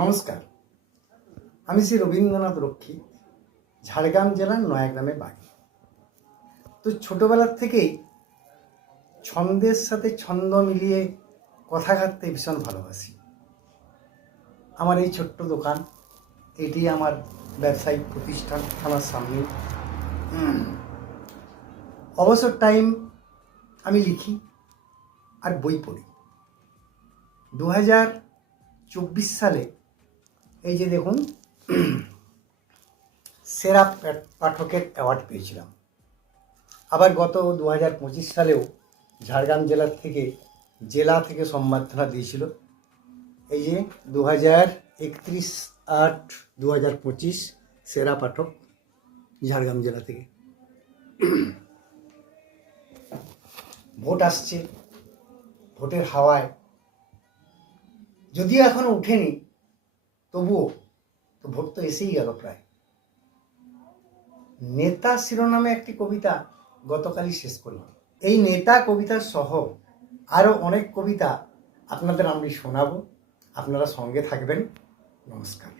নমস্কার, আমি শ্রী রবীন্দ্রনাথ রক্ষী, ঝাড়গ্রাম জেলার নয়াগ্রামে বাড়ি। তো ছোটবেলার থেকেই ছন্দের সাথে ছন্দ মিলিয়ে কথা কাটতে ভীষণ ভালোবাসি। আমার এই ছোট্ট দোকান, এটি আমার ব্যবসায়িক প্রতিষ্ঠান, আমার সামনে। অবসর টাইম আমি লিখি আর বই পড়ি। 2024 সালে এই যে দেখুন, সেরা পাঠকের অ্যাওয়ার্ড পেয়েছিলাম। আবার গত 2025 সালেও ঝাড়গ্রাম জেলা থেকে সম্বর্ধনা দিয়েছিল। এই যে 31/8/2025 সেরা পাঠক ঝাড়গ্রাম জেলা থেকে। ভোট আসছে, ভোটের হাওয়ায় যদিও এখনো উঠেনি, তবুও তো ভোট তো এসেই গেল প্রায়। নেতা শিরোনামে একটি কবিতা গতকালই শেষ করলাম। এই নেতা কবিতা সহ আরও অনেক কবিতা আপনাদের আমি শোনাবো। আপনারা সঙ্গে থাকবেন। নমস্কার।